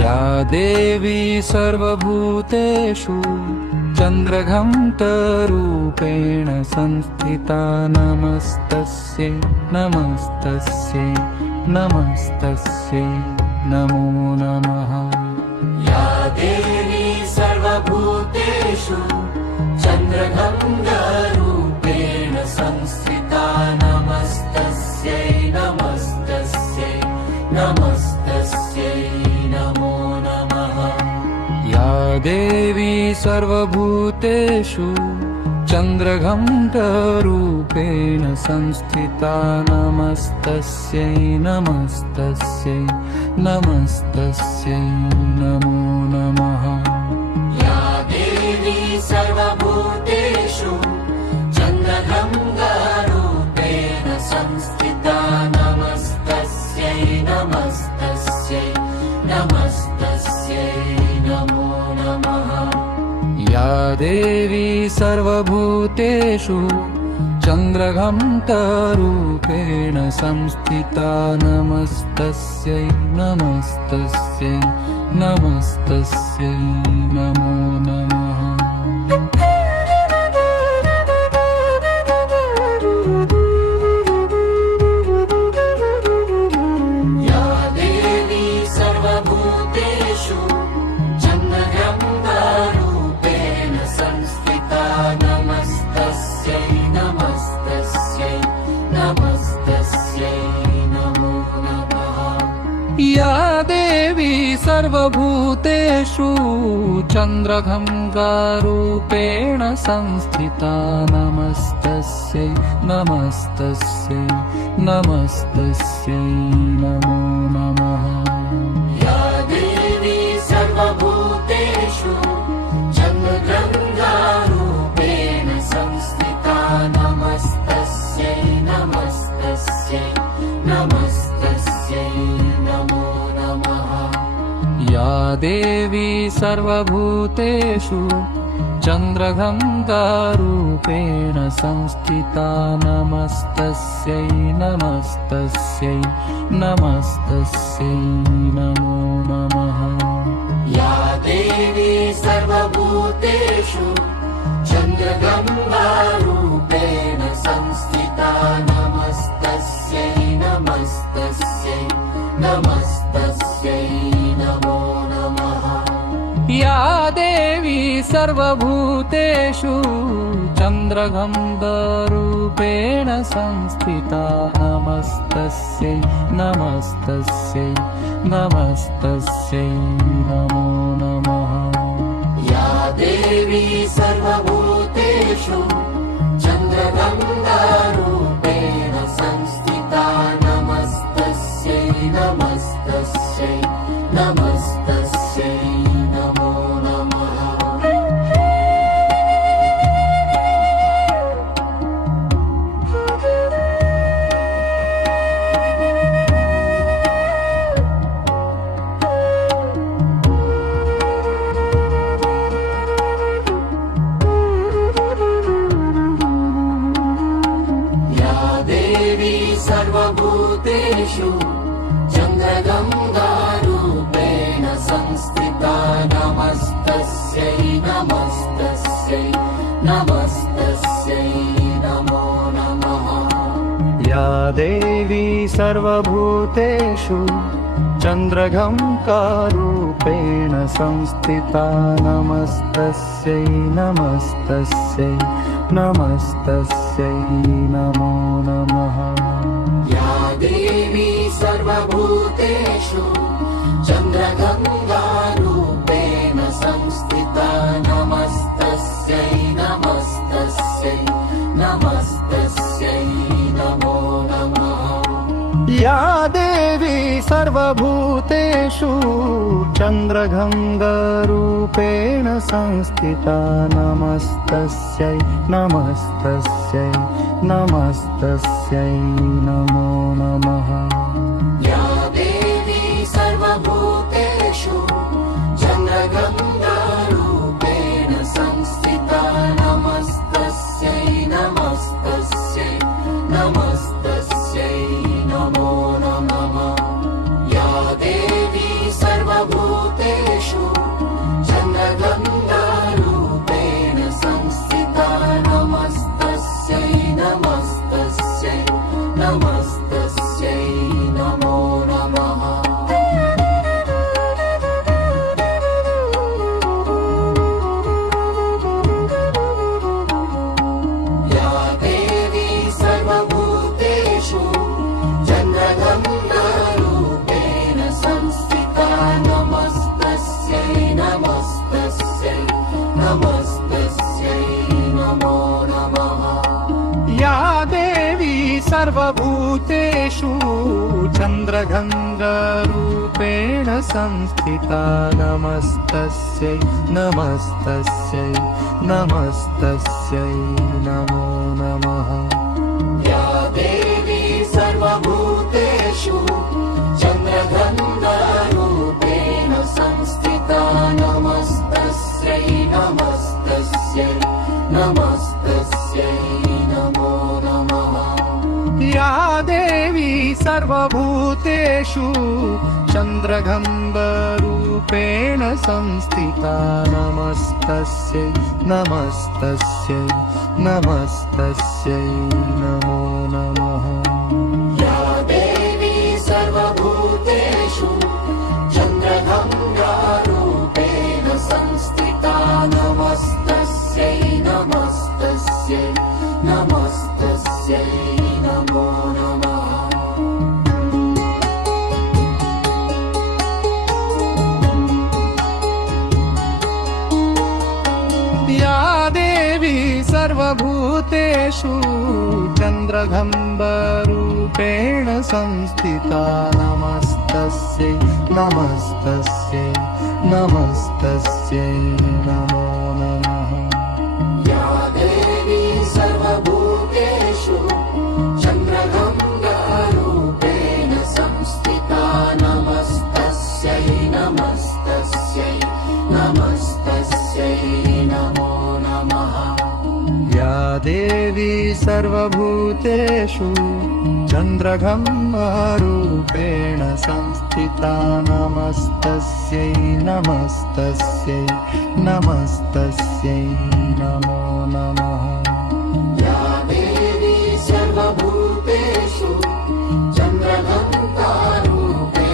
या देवी सर्वभूतेषु चन्द्रघण्टरूपेण संस्थिता नमस्तस्यै नमस्तस्यै नमस्तस्यै नमो नमः। या देवी सर्वभूतेषु चन्द्रगङ्गारूपेण संस्थिता नमस्तस्यै नमस्तस्यै नमस्तस्यै नमो नमः। या देवी सर्वभूतेषु चन्द्रघण्टरूपेण संस्थिता नमस्तस्यै नमस्तस्यै नमस्तस्यै नमो नमः। या देवी सर्वभूतेषु चन्द्रगङ्गारूपेण संस्थिता नमस्तस्यै नमस्तस्यै नमस्तस्यै नमो नमः। या देवी सर्वभूतेषु चन्द्रघण्टरूपेण संस्थिता नमस्तस्यै नमस्तस्यै नमस्तस्यै नमो नमः। या देवी सर्वभूतेषु चन्द्रगङ्गारूपेण संस्थिता नमस्तस्यै नमस्तस्यै नमस्तस्यै नमो नमः। या देवी सर्वभूतेषु चन्द्रघण्टारूपेण संस्थिता नमस्तस्यै नमस्तस्यै नमस्तस्यै नमो नमः। या देवी सर्वभूतेषु चन्द्रगङ्गारूपेण संस्थिता नमस्तस्यै नमस्तस्यै नमस्तस्यै नमो नमः। या देवी सर्वभूतेषु चन्द्रघण्टारूपेण संस्थिता नमस्तस्यै नमस्तस्यै नमस्तस्यै नमो नमः। या देवी सर्वभूतेषु चन्द्रगङ्गारूपेण संस्थिता नमस्तस्यै नमस्तस्यै नमस्तस्यै नमो नमः। या देवी सर्वभूतेषु चन्द्रघण्टारूपेण संस्थिता नमस्तस्यै नमस्तस्यै नमस्तस्यै नमो नमः। या देवी सर्वभूतेषु चन्द्रगङ्गारूपेण संस्थिता नमस्तस्यै नमस्तस्यै नमस्तस्यै नमो नमः। सर्वभूतेषु चन्द्रगङ्गारूपेण संस्थिता नमस्तस्यै नमस्तस्यै नमस्तस्यै नमो नमः। या देवी सर्वभूतेषु चन्द्रघण्टारूपेण संस्थिता नमस्तस्यै नमस्तस्यै नमस्तस्यै नमो नमः। या देवी सर्वभूतेषु चन्द्रगङ्गारूपेण संस्थिता नमस्तस्यै नमस्तस्यै नमस्तस्यै नमो नमः। या देवी सर्वभूतेषु चन्द्रघण्टारूपेण संस्थिता नमस्तस्यै नमस्तस्यै नमस्तस्यै नमो नमः। या देवी सर्वभूतेषु चन्द्रगङ्गारूपेण संस्थिता नमस्तस्यै नमस्तस्यै नमस्तस्यै नमो नमः। या देवी सर्वभूतेषु सर्वभूतेषु चन्द्रगङ्गारूपेण संस्थिता नमस्तस्यै नमस्तस्यै नमस्तस्यै नमो नमः। या देवी सर्वभूतेषु चन्द्रगङ्गारूपेण संस्थिता नमस्तस्यै नमस्तस्यै नमस्तस्यै नमो नमः। या देवी सर्वभूतेषु चन्द्रगम्बरूपेण संस्थिता नमस्तस्यै नमस्तस्यै नमस्तस्यै नमो नमः। या देवी सर्वभूतेषु चन्द्रगङ्गारूपेण संस्थिता नमस्तस्यै नमस्तस्यै नमस्तस्यै नमो नमः। या देवी सर्वभूतेषु चन्द्रगम्बरूपेण संस्थिता नमस्तस्यै नमस्तस्यै नमस्तस्यै नमो नमः। या देवी सर्वभूतेषु चन्द्रगङ्गारूपेण संस्थिता नमस्तस्यै नमस्तस्यै नमस्तस्यै नमो नमः। या देवी सर्वभूतेषु चन्द्रगम्बरूपेण संस्थिता नमस्तस्यै नमस्तस्यै नमस्तस्यै नमो नमः।